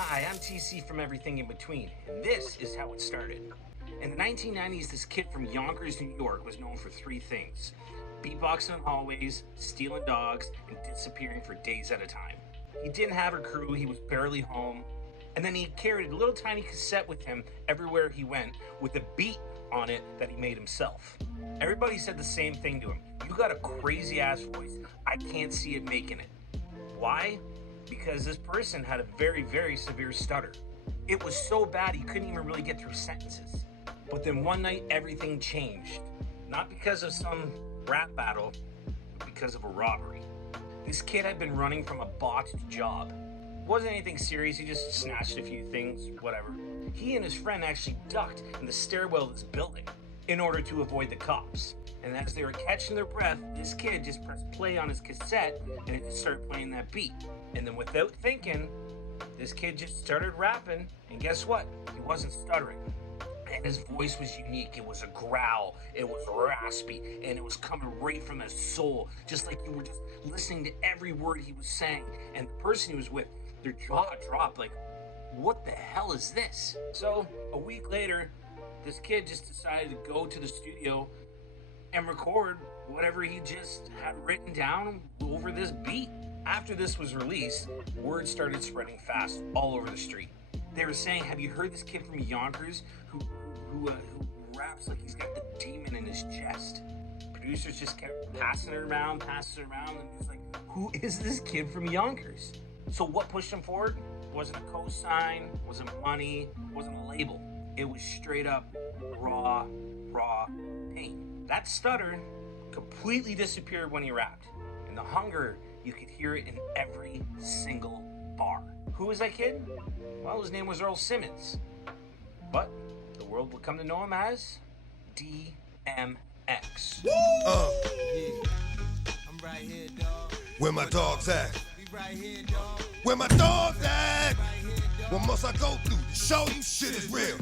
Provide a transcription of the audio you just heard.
Hi, I'm TC from Everything in Between, and this is how it started. In the 1990s, this kid from Yonkers, New York was known for three things: beatboxing in hallways, stealing dogs, and disappearing for days at a time. He didn't have a crew, he was barely home, and then he carried a little tiny cassette with him everywhere he went with a beat on it that he made himself. Everybody said the same thing to him: "You got a crazy ass voice, I can't see it making it." Why? Because this person had a very, very severe stutter. It was so bad he couldn't even really get through sentences. But then one night everything changed. Not because of some rap battle, but because of a robbery. This kid had been running from a botched job. It wasn't anything serious, he just snatched a few things, whatever. He and his friend actually ducked in the stairwell of this building in order to avoid the cops. And as they were catching their breath, this kid just pressed play on his cassette and it just started playing that beat. And then without thinking, this kid just started rapping, and guess what? He wasn't stuttering. And his voice was unique. It was a growl, it was raspy, and it was coming right from his soul, just like you were just listening to every word he was saying. And the person he was with, their jaw dropped like, what the hell is this? So a week later, this kid just decided to go to the studio and record whatever he just had written down over this beat. After this was released, word started spreading fast all over the street. They were saying, "Have you heard this kid from Yonkers who raps like he's got the demon in his chest?" Producers just kept passing it around, and just like, who is this kid from Yonkers? So what pushed him forward? Wasn't a cosign, wasn't money, wasn't a label. It was straight up raw pain. That stutter completely disappeared when he rapped. And the hunger, you could hear it in every single bar. Who was that kid? Well, his name was Earl Simmons. But the world would come to know him as DMX. Yeah. I'm right here, dog. Where my dogs at? We right here, dog. Where my dogs at? Right here, dog. What must I go through to show you shit is real?